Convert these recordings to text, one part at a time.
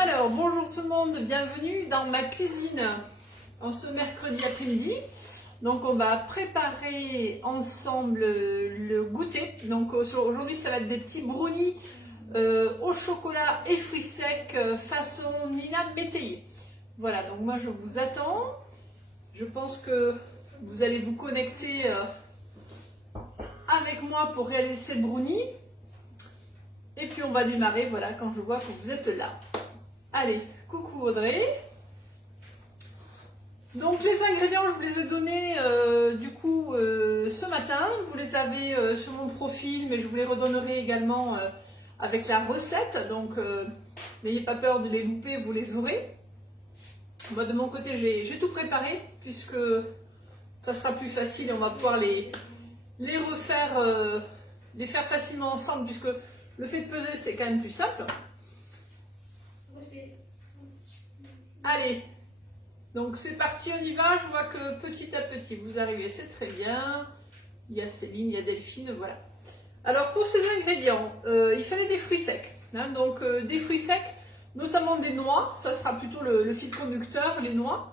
Alors, bonjour tout le monde, bienvenue dans ma cuisine en ce mercredi après-midi. Donc, on va préparer ensemble le goûter. Donc, aujourd'hui, ça va être des petits brownies au chocolat et fruits secs façon Nina Métayer. Voilà, donc moi, je vous attends. Je pense que vous allez vous connecter avec moi pour réaliser cette brownie. Et puis, on va démarrer, voilà, quand je vois que vous êtes là. Allez, coucou Audrey. Donc les ingrédients, je vous les ai donnés ce matin. Vous les avez sur mon profil, mais je vous les redonnerai également avec la recette. Donc n'ayez pas peur de les louper, vous les aurez. Moi de mon côté, j'ai tout préparé puisque ça sera plus facile et on va pouvoir les refaire, les faire facilement ensemble puisque le fait de peser c'est quand même plus simple. Allez, donc c'est parti, on y va. Je vois que petit à petit vous arrivez, c'est très bien. Il y a Céline, il y a Delphine, voilà. Alors pour ces ingrédients, il fallait des fruits secs. Donc des fruits secs, notamment des noix, ça sera plutôt le fil conducteur, les noix.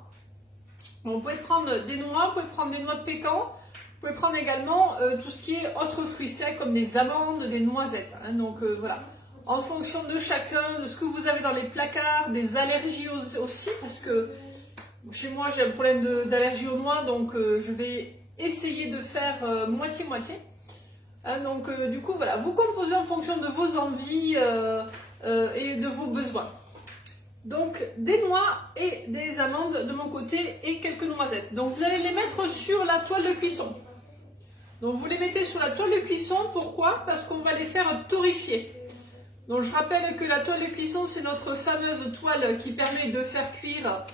Donc, vous pouvez prendre des noix, vous pouvez prendre des noix de pécan, vous pouvez prendre également tout ce qui est autres fruits secs comme des amandes, des noisettes. Donc voilà. En fonction de chacun, de ce que vous avez dans les placards, des allergies aussi, parce que chez moi j'ai un problème d'allergie aux noix, donc je vais essayer de faire moitié-moitié. Donc du coup voilà, vous composez en fonction de vos envies et de vos besoins. Donc des noix et des amandes de mon côté et quelques noisettes. Donc vous allez les mettre sur la toile de cuisson. Donc vous les mettez sur la toile de cuisson, pourquoi? Parce qu'on va les faire torréfier. Donc je rappelle que la toile de cuisson, c'est notre fameuse toile qui permet de faire cuire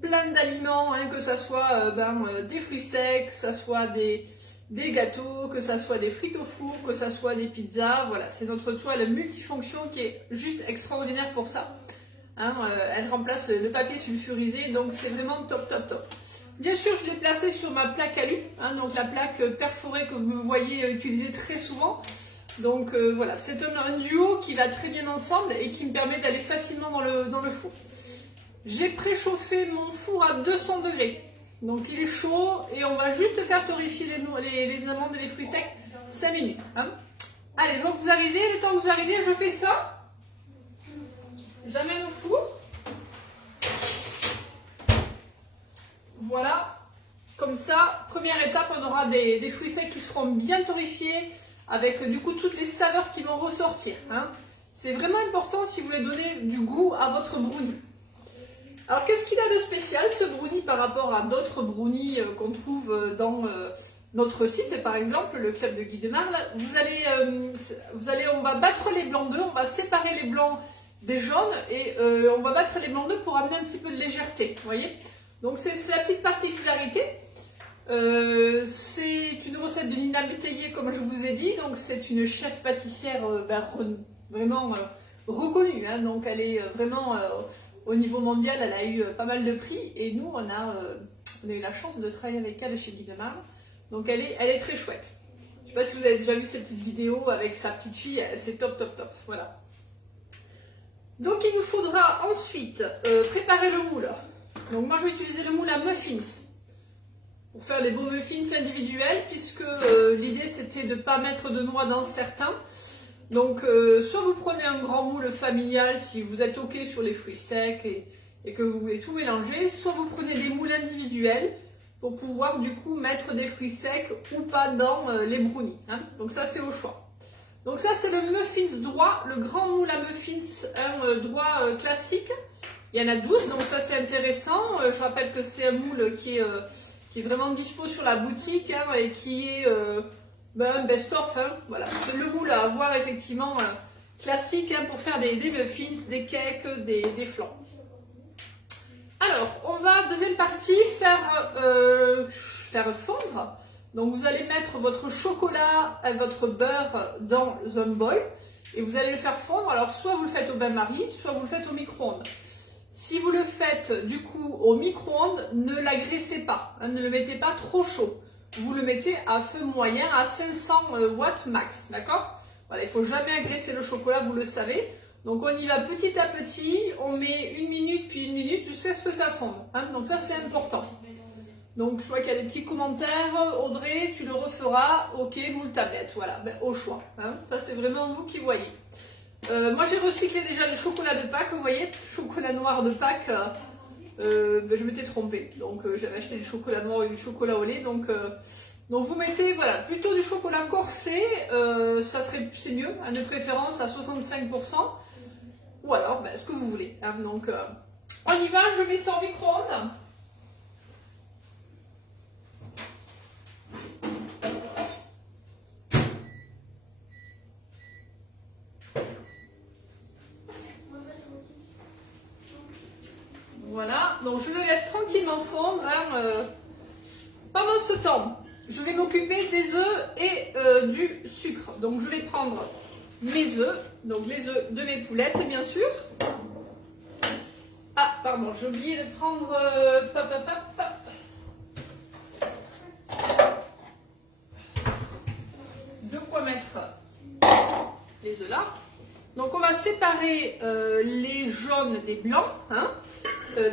plein d'aliments, que ce soit des fruits secs, que ce soit des gâteaux, que ce soit des frites au four, que ce soit des pizzas. Voilà, c'est notre toile multifonction qui est juste extraordinaire pour ça. Elle remplace le papier sulfurisé, donc c'est vraiment top, top, top. Bien sûr, je l'ai placée sur ma plaque alu, donc la plaque perforée que vous voyez utiliser très souvent. Donc voilà, c'est un duo qui va très bien ensemble et qui me permet d'aller facilement dans le four. J'ai préchauffé mon four à 200 degrés. Donc il est chaud et on va juste faire torréfier les amandes et les fruits secs 5 minutes. Allez, donc vous arrivez, le temps que vous arrivez, je fais ça. J'amène au four. Voilà, comme ça, première étape, on aura des fruits secs qui seront bien torréfiés, avec du coup toutes les saveurs qui vont ressortir. C'est vraiment important si vous voulez donner du goût à votre brownie. Alors qu'est-ce qu'il a de spécial ce brownie par rapport à d'autres brownies qu'on trouve dans notre site, par exemple le club de Guy de Marle. On va battre les blancs d'œufs, on va séparer les blancs des jaunes et on va battre les blancs d'œufs pour amener un petit peu de légèreté, vous voyez. Donc c'est la petite particularité. C'est une recette de Nina Métayer comme je vous ai dit, donc c'est une chef pâtissière vraiment reconnue, donc elle est vraiment au niveau mondial, elle a eu pas mal de prix et nous on a eu la chance de travailler avec elle chez Guy de Marle, donc elle est très chouette. Je ne sais pas si vous avez déjà vu ces petites vidéos avec sa petite fille, c'est top top top, voilà. Donc il nous faudra ensuite préparer le moule. Donc moi je vais utiliser le moule à muffins pour faire des beaux muffins individuels puisque l'idée c'était de ne pas mettre de noix dans certains. Donc soit vous prenez un grand moule familial si vous êtes ok sur les fruits secs et que vous voulez tout mélanger, soit vous prenez des moules individuels pour pouvoir du coup mettre des fruits secs ou pas dans les brownies. Donc ça c'est au choix. Donc ça c'est le muffins droit, le grand moule à muffins droit classique. Il y en a 12, donc ça c'est intéressant. Je rappelle que c'est un moule qui est vraiment dispo sur la boutique et qui est un best-of. Voilà. C'est le moule à avoir effectivement classique pour faire des muffins, des cakes, des flancs. Alors, on va, deuxième partie, faire fondre. Donc vous allez mettre votre chocolat et votre beurre dans un bol et vous allez le faire fondre. Alors soit vous le faites au bain-marie, soit vous le faites au micro-ondes. Si vous le faites du coup au micro-ondes, ne l'agressez pas, ne le mettez pas trop chaud. Vous le mettez à feu moyen à 500 watts max, d'accord? Voilà, il ne faut jamais agresser le chocolat, vous le savez. Donc on y va petit à petit, on met 1 minute puis 1 minute jusqu'à ce que ça fonde. Hein. Donc ça c'est important. Donc je vois qu'il y a des petits commentaires. Audrey, tu le referas. Ok, moule tablette. Voilà, ben, au choix. Hein. Ça c'est vraiment vous qui voyez. Moi j'ai recyclé déjà le chocolat de Pâques, vous voyez, chocolat noir de Pâques. Ben, je m'étais trompée. Donc j'avais acheté du chocolat noir et du chocolat au lait. Donc vous mettez voilà, plutôt du chocolat corsé. C'est mieux, hein, de préférence à 65%. Ou alors, ben, ce que vous voulez. Hein. Donc, on y va, je mets ça au micro-ondes. Voilà, donc je le laisse tranquillement fondre. Hein, pendant ce temps, je vais m'occuper des œufs et du sucre. Donc, je vais prendre mes œufs, donc les œufs de mes poulettes, bien sûr. Ah, pardon, j'ai oublié de prendre... de quoi mettre les œufs là. Donc, on va séparer les jaunes des blancs. Hein.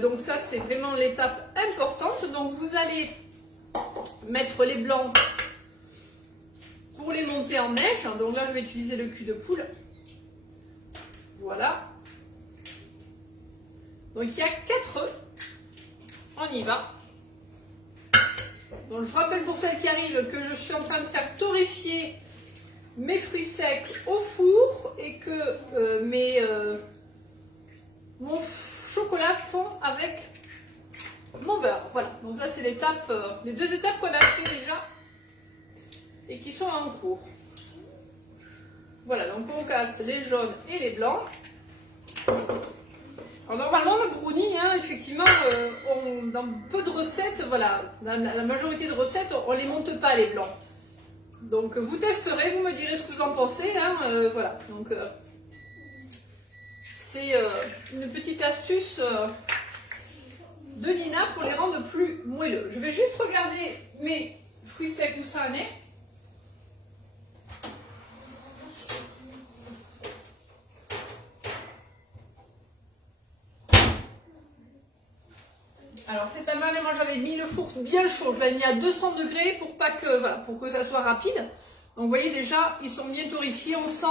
Donc, ça, c'est vraiment l'étape importante. Donc, vous allez mettre les blancs pour les monter en neige. Donc là, je vais utiliser le cul de poule. Voilà. Donc il y a 4 œufs. On y va. Donc je rappelle pour celles qui arrivent que je suis en train de faire torréfier mes fruits secs au four et que mon chocolat fond avec mon beurre. Voilà. Donc ça c'est l'étape, les 2 étapes qu'on a fait déjà et qui sont en cours. Voilà, donc on casse les jaunes et les blancs. Alors normalement le brownie, hein, effectivement, dans peu de recettes, voilà, dans la majorité de recettes, on ne les monte pas les blancs. Donc vous testerez, vous me direz ce que vous en pensez. Hein, voilà, donc c'est une petite astuce de Nina pour les rendre plus moelleux. Je vais juste regarder mes fruits secs où ça en est. Alors c'est pas mal, et moi j'avais mis le four bien chaud, je l'avais mis à 200 degrés pour pas que, voilà, pour que ça soit rapide. Donc vous voyez déjà, ils sont bien torréfiés, on sent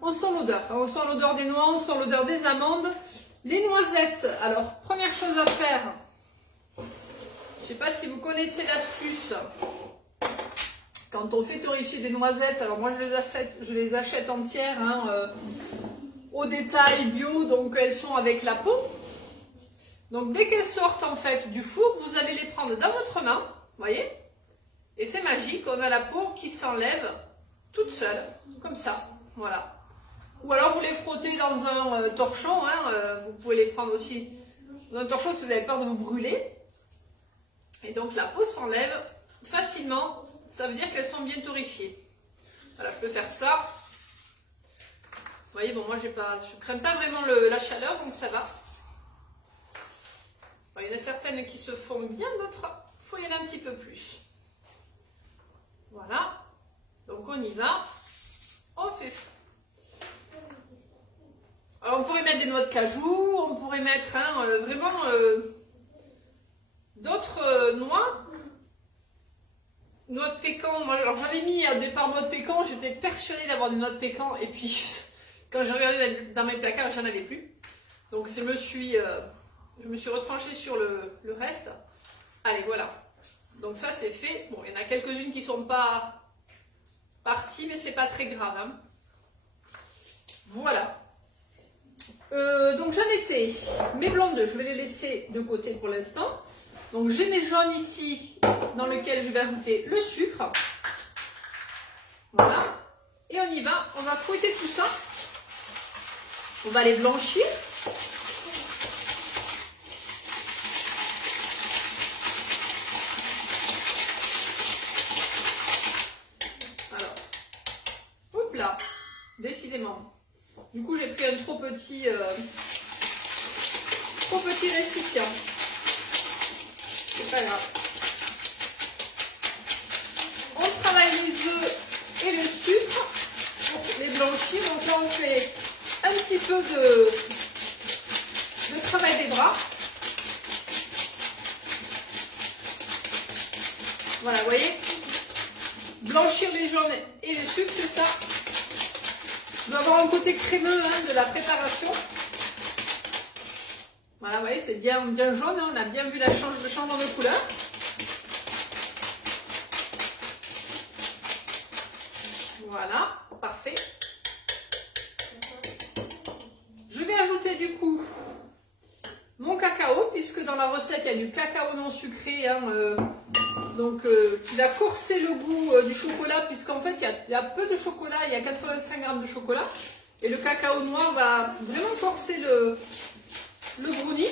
l'odeur. On sent l'odeur des noix, on sent l'odeur des amandes. Les noisettes, alors première chose à faire, je ne sais pas si vous connaissez l'astuce, quand on fait torréfier des noisettes, alors moi je les achète entières, hein, au détail bio, donc elles sont avec la peau. Donc dès qu'elles sortent en fait du four, vous allez les prendre dans votre main, voyez, et c'est magique, on a la peau qui s'enlève toute seule, comme ça, voilà. Ou alors vous les frottez dans un torchon, hein, vous pouvez les prendre aussi dans un torchon si vous avez peur de vous brûler. Et donc la peau s'enlève facilement, ça veut dire qu'elles sont bien torréfiées. Voilà, je peux faire ça. Vous voyez, bon moi je crains pas vraiment la chaleur, donc ça va. Il y en a certaines qui se font bien, d'autres, il faut y aller un petit peu plus. Voilà. Donc on y va. On fait. Alors on pourrait mettre des noix de cajou, on pourrait mettre vraiment d'autres noix. Noix de pécan. Moi, alors j'avais mis au départ noix de pécan, j'étais persuadée d'avoir des noix de pécan et puis quand j'ai regardé dans mes placards, j'en avais plus. Donc je me suis retranchée sur le reste. Allez, voilà. Donc ça, c'est fait. Bon, il y en a quelques-unes qui ne sont pas parties, mais c'est pas très grave. Hein. Voilà. Donc j'en étais. Mes blancs d'œufs, je vais les laisser de côté pour l'instant. Donc j'ai mes jaunes ici, dans lesquels je vais ajouter le sucre. Voilà. Et on y va. On va fouetter tout ça. On va les blanchir. Décidément. Du coup, j'ai pris un trop petit récipient. C'est pas grave. On travaille les œufs et le sucre pour les blanchir. Donc là, on fait un petit peu de travail des bras. Voilà, vous voyez, blanchir les jaunes et les sucres, c'est ça. Je dois avoir un côté crémeux de la préparation. Voilà, vous voyez, c'est bien, bien jaune, on a bien vu le changement de couleur. Voilà, parfait. Je vais ajouter du coup mon cacao, puisque dans la recette, il y a du cacao non sucré, qui va corser le goût du chocolat, puisqu'en fait, il y a peu de chocolat, il y a 85 grammes de chocolat. Et le cacao noir va vraiment corser le brownie.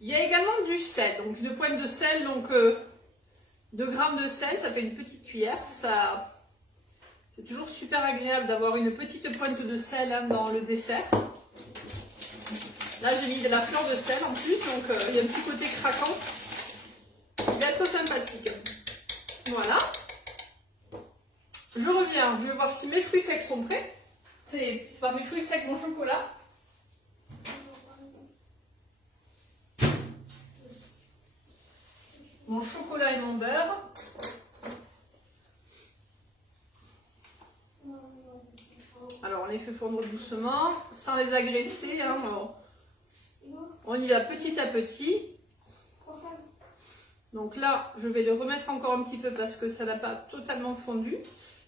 Il y a également du sel, donc une pointe de sel, 2 grammes de sel, ça fait une petite cuillère. C'est toujours super agréable d'avoir une petite pointe de sel dans le dessert. Là, j'ai mis de la fleur de sel en plus, donc il y a un petit côté craquant. Il va être sympathique. Voilà. Je reviens, je vais voir si mes fruits secs sont prêts. C'est pas mes fruits secs, mon chocolat. Mon chocolat et mon beurre. Alors on les fait fondre doucement, sans les agresser. On y va petit à petit. Donc là, je vais le remettre encore un petit peu parce que ça n'a pas totalement fondu.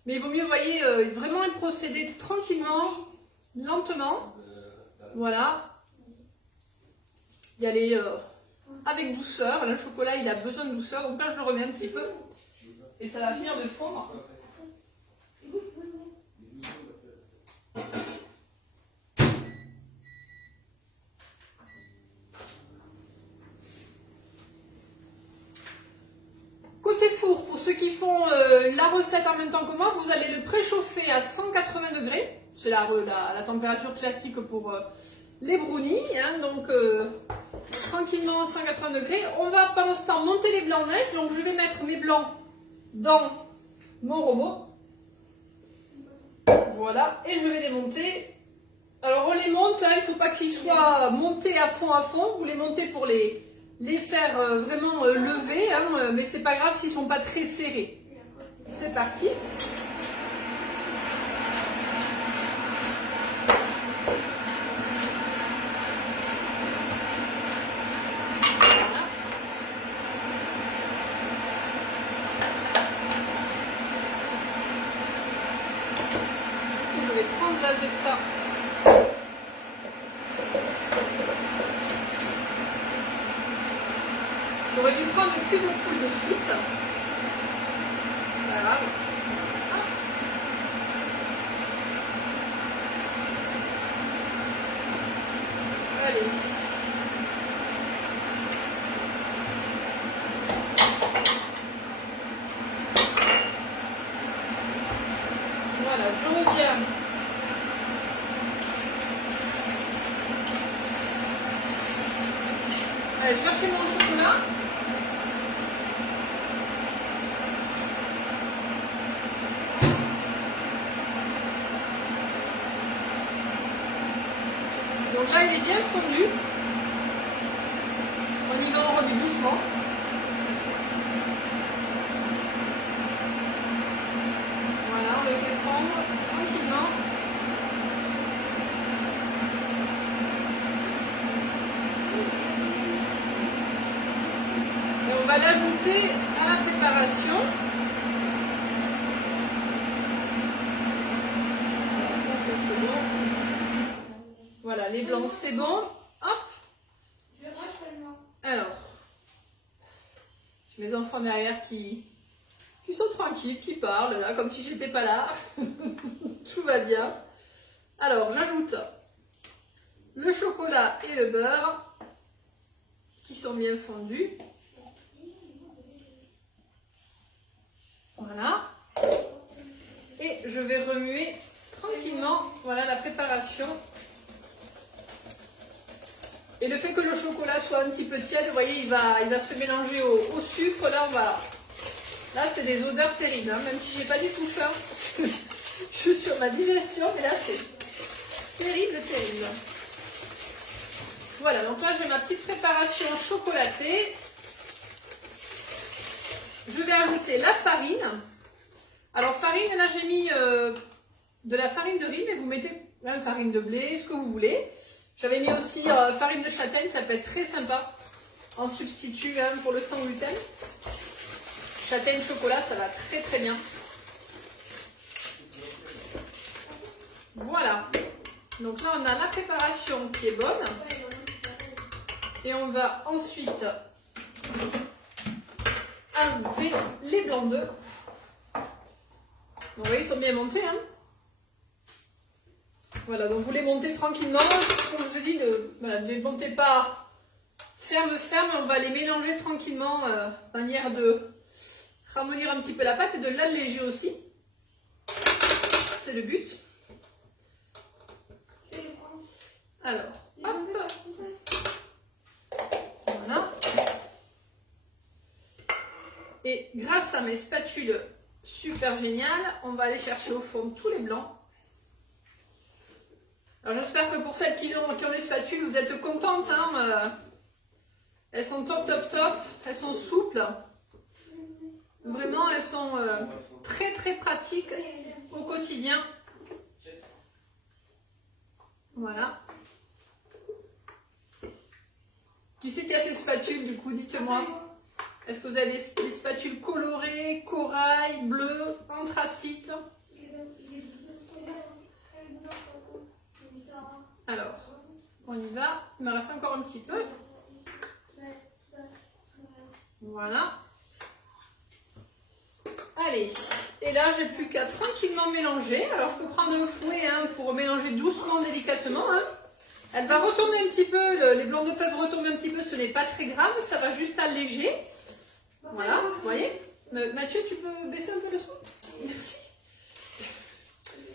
Mais il vaut mieux, vous voyez, vraiment procéder tranquillement, lentement. Voilà. Y aller avec douceur. Le chocolat, il a besoin de douceur. Donc là, je le remets un petit peu. Et ça va finir de fondre. Côté four, pour ceux qui font la recette en même temps que moi, vous allez le préchauffer à 180 degrés. C'est la température classique pour les brownies. Tranquillement à 180 degrés. On va pendant ce temps monter les blancs de neige. Donc je vais mettre mes blancs dans mon robot. Voilà. Et je vais les monter. Alors on les monte, il ne faut pas qu'ils soient montés à fond. Vous les montez pour les faire vraiment lever, mais c'est pas grave s'ils ne sont pas très serrés. C'est parti. Voilà. Je vais transvaser ça. J'aurais dû prendre une cube de poule de suite. Voilà. Allez. Voilà, je reviens. Allez, je vais chercher mon chocolat. Donc là, il est bien fondu. On y va, on remue doucement. Voilà, on le fait fondre tranquillement. Et on va l'ajouter à la préparation. Je pense que c'est bon. Voilà, les blancs, c'est bon. Hop. Alors, j'ai mes enfants derrière qui sont tranquilles, qui parlent, là, comme si j'étais pas là. Tout va bien. Alors, j'ajoute le chocolat et le beurre qui sont bien fondus. Voilà. Et je vais remuer tranquillement, voilà la préparation. Et le fait que le chocolat soit un petit peu tiède, vous voyez, il va se mélanger au sucre. Là, Là, c'est des odeurs terribles, hein, même si j'ai pas du tout faim. Je suis sur ma digestion, mais là, c'est terrible, terrible. Voilà, donc là, j'ai ma petite préparation chocolatée. Je vais ajouter la farine. Alors, farine, là, j'ai mis de la farine de riz, mais vous mettez même farine de blé, ce que vous voulez. J'avais mis aussi farine de châtaigne, ça peut être très sympa en substitut hein, pour le sans gluten. Châtaigne chocolat, ça va très très bien. Voilà. Donc là, on a la préparation qui est bonne. Et on va ensuite ajouter les blancs d'œufs. Vous voyez, ils sont bien montés. Hein, voilà, donc vous les montez tranquillement. Comme je vous ai dit, ne les montez pas ferme. On va les mélanger tranquillement, manière de ramollir un petit peu la pâte et de l'alléger aussi. C'est le but. Alors, hop. Voilà. Et grâce à mes spatules super géniales, on va aller chercher au fond tous les blancs. Alors j'espère que pour celles qui ont des spatules, vous êtes contentes. Hein, elles sont top. Elles sont souples. Vraiment, elles sont très très pratiques au quotidien. Voilà. Qui c'est qui a ces spatules du coup, dites-moi. Est-ce que vous avez des spatules colorées, corail, bleu, anthracite? Alors, on y va. Il me reste encore un petit peu. Voilà. Allez. Et là, j'ai plus qu'à tranquillement mélanger. Alors, je peux prendre un fouet hein, pour mélanger doucement, délicatement. Hein. Elle va retomber un petit peu. Les blancs d'œufs peuvent retomber un petit peu. Ce n'est pas très grave. Ça va juste alléger. Voilà, vous voyez. Mathieu, tu peux baisser un peu le son? Merci.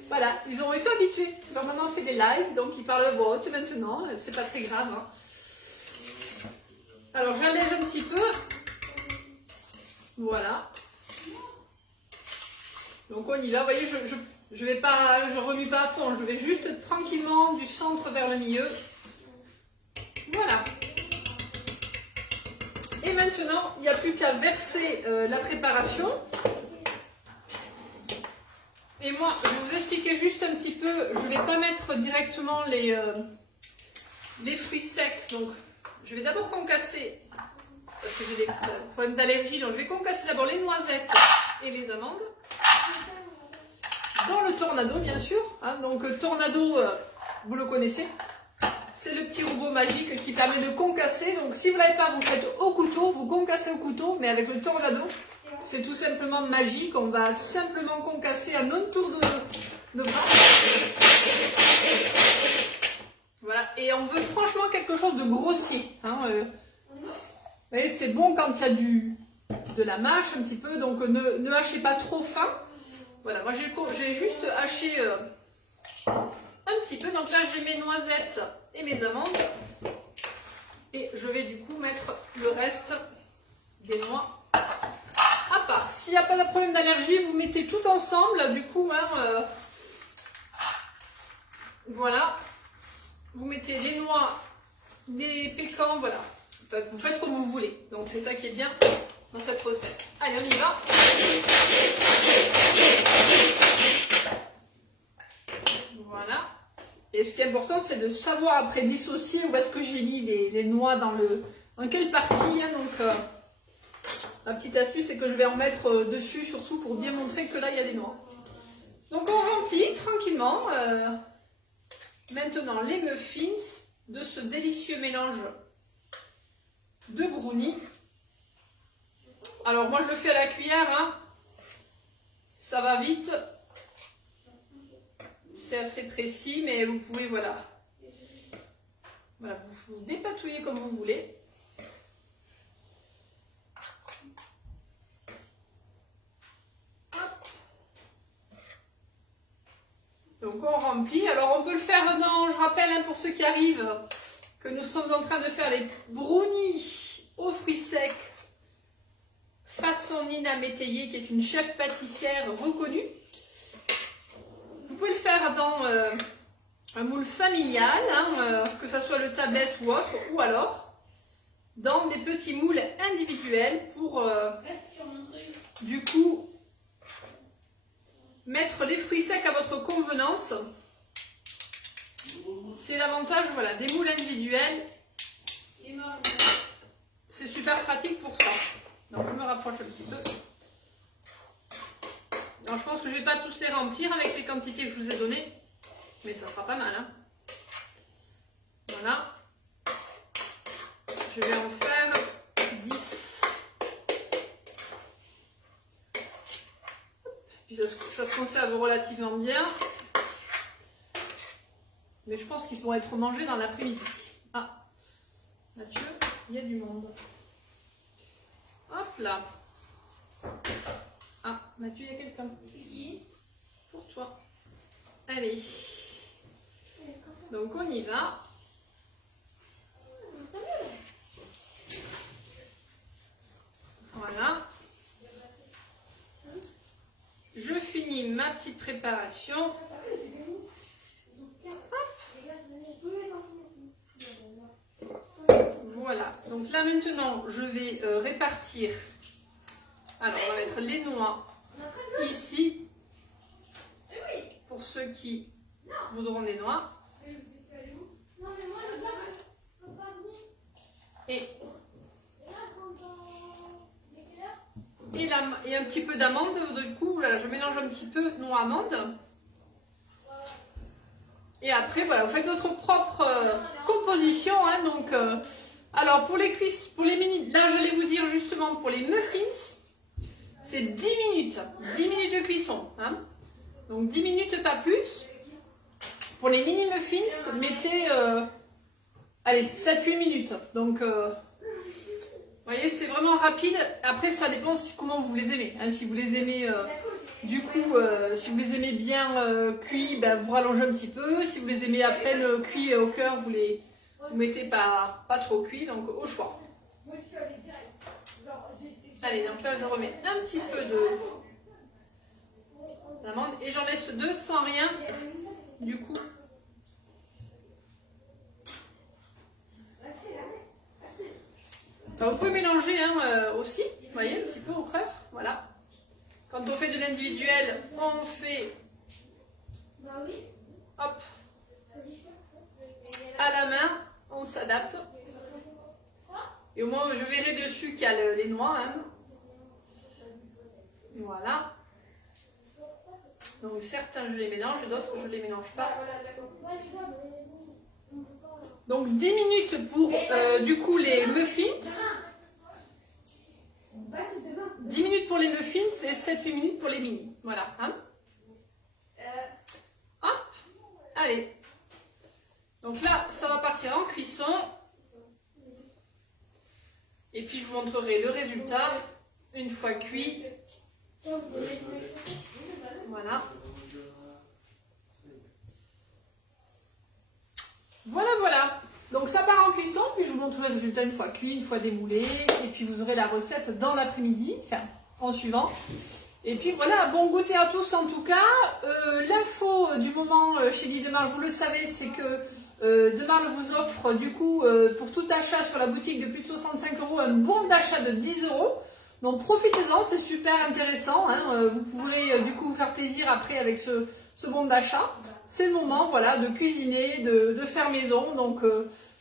Voilà, ils ont été habitués. Alors maintenant, on fait des lives, donc ils parlent vote maintenant. C'est pas très grave. Hein. Alors, j'allège un petit peu. Voilà. Donc, on y va. Vous voyez, je remue pas à fond. Je vais juste tranquillement du centre vers le milieu. Voilà. Et maintenant, il n'y a plus qu'à verser la préparation. Et moi, je vais vous expliquer juste un petit peu. Je ne vais pas mettre directement les fruits secs. Donc, je vais d'abord concasser, parce que j'ai des problèmes d'allergie. Donc, je vais concasser d'abord les noisettes et les amandes. Dans le Tornado, bien sûr. Hein, donc, Tornado, vous le connaissez. C'est le petit robot magique qui permet de concasser. Donc, si vous ne l'avez pas, vous le faites au couteau. Vous concassez au couteau, mais avec le Tornado. C'est tout simplement magique. On va simplement concasser à notre tour de bras. Voilà. Et on veut franchement quelque chose de grossier. Hein, c'est bon quand il y a de la mâche un petit peu. Donc ne hachez pas trop fin. Voilà. Moi j'ai juste haché un petit peu. Donc là j'ai mes noisettes et mes amandes. Et je vais du coup mettre le reste des noix. À part, s'il n'y a pas de problème d'allergie, vous mettez tout ensemble, du coup, hein, voilà, vous mettez des noix, des pécans, voilà, enfin, vous faites comme vous voulez, donc c'est ça qui est bien dans cette recette. Allez, on y va. Voilà, et ce qui est important, c'est de savoir après dissocier où est-ce que j'ai mis les noix dans quelle partie, hein, donc... La petite astuce, c'est que je vais en mettre dessus, surtout pour bien montrer que là, il y a des noix. Donc, on remplit tranquillement maintenant les muffins de ce délicieux mélange de brownie. Alors, moi, je le fais à la cuillère. Hein. Ça va vite. C'est assez précis, mais vous pouvez, voilà vous dépatouillez comme vous voulez. Donc on remplit. Alors on peut le faire maintenant, je rappelle hein, pour ceux qui arrivent, que nous sommes en train de faire les brownies aux fruits secs façon Nina Métayer, qui est une chef pâtissière reconnue. Vous pouvez le faire dans un moule familial, hein, que ce soit le tablette ou autre, ou alors dans des petits moules individuels pour du coup mettre les fruits secs à votre convenance. C'est l'avantage, voilà, des moules individuels. C'est super pratique pour ça. Donc je me rapproche un petit peu. Alors je pense que je ne vais pas tous les remplir avec les quantités que je vous ai données, mais ça sera pas mal, hein. Voilà. Je vais en faire 10. Puis ça se conserve relativement bien. Mais je pense qu'ils vont être mangés dans l'après-midi. Ah, Mathieu, il y a du monde. Hop là. Ah, Mathieu, il y a quelqu'un. Pour toi. Allez. Donc on y va. Voilà. Je finis ma petite préparation. Voilà, donc là maintenant je vais répartir. Alors on va mettre les noix ici pour ceux qui voudront des noix. Et un petit peu d'amande. Du coup, voilà, je mélange un petit peu noix amande. Et après, voilà, vous faites votre propre composition. Hein, donc, alors, pour les cuisses, pour les mini, là, j'allais vous dire justement pour les muffins, c'est 10 minutes. 10 minutes de cuisson. Hein, donc, 10 minutes, pas plus. Pour les mini muffins, mettez, allez, 7-8 minutes. Donc, vous voyez, c'est vraiment rapide. Après, ça dépend comment vous les aimez. Hein, si vous les aimez, du coup, si vous les aimez bien cuits, ben, vous rallongez un petit peu. Si vous les aimez à peine cuits au cœur, vous mettez pas trop cuits, donc au choix. Allez, donc là, je remets un petit peu d'amande et j'en laisse 2 sans rien, du coup. Alors, vous pouvez mélanger hein, aussi, vous voyez, un petit peu au creux, voilà. Quand on fait de l'individuel, on fait, hop, à la main, on s'adapte. Et au moins, je verrai dessus qu'il y a les noix. Hein. Voilà. Donc certains, je les mélange, d'autres, je ne les mélange pas. Donc 10 minutes pour du coup les muffins. 10 minutes pour les muffins et 7-8 minutes pour les mini. Voilà. Hein. Hop. Allez. Donc là, ça va partir en cuisson. Et puis je vous montrerai le résultat une fois cuit. Voilà. Voilà. Donc ça part en cuisson, puis je vous montre le résultat une fois cuit, une fois démoulé, et puis vous aurez la recette dans l'après-midi, enfin en suivant. Et puis voilà, bon goûter à tous en tout cas. L'info du moment chez Guy Demarle, vous le savez, c'est que Demarle vous offre du coup pour tout achat sur la boutique de plus de 65 € un bon d'achat de 10 €. Donc profitez-en, c'est super intéressant. Hein, vous pourrez du coup vous faire plaisir après avec ce bon d'achat. C'est le moment, voilà, de cuisiner, de faire maison. Donc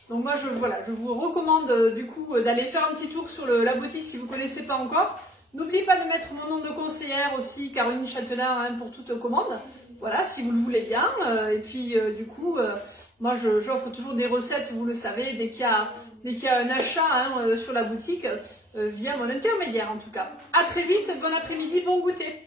moi, je vous recommande du coup d'aller faire un petit tour sur la boutique si vous ne connaissez pas encore. N'oubliez pas de mettre mon nom de conseillère aussi, Caroline Châtelain, hein, pour toute commande. Voilà, si vous le voulez bien. Et puis du coup, moi, j'offre toujours des recettes, vous le savez, dès qu'il y a un achat hein, sur la boutique, via mon intermédiaire en tout cas. À très vite, bon après-midi, bon goûter.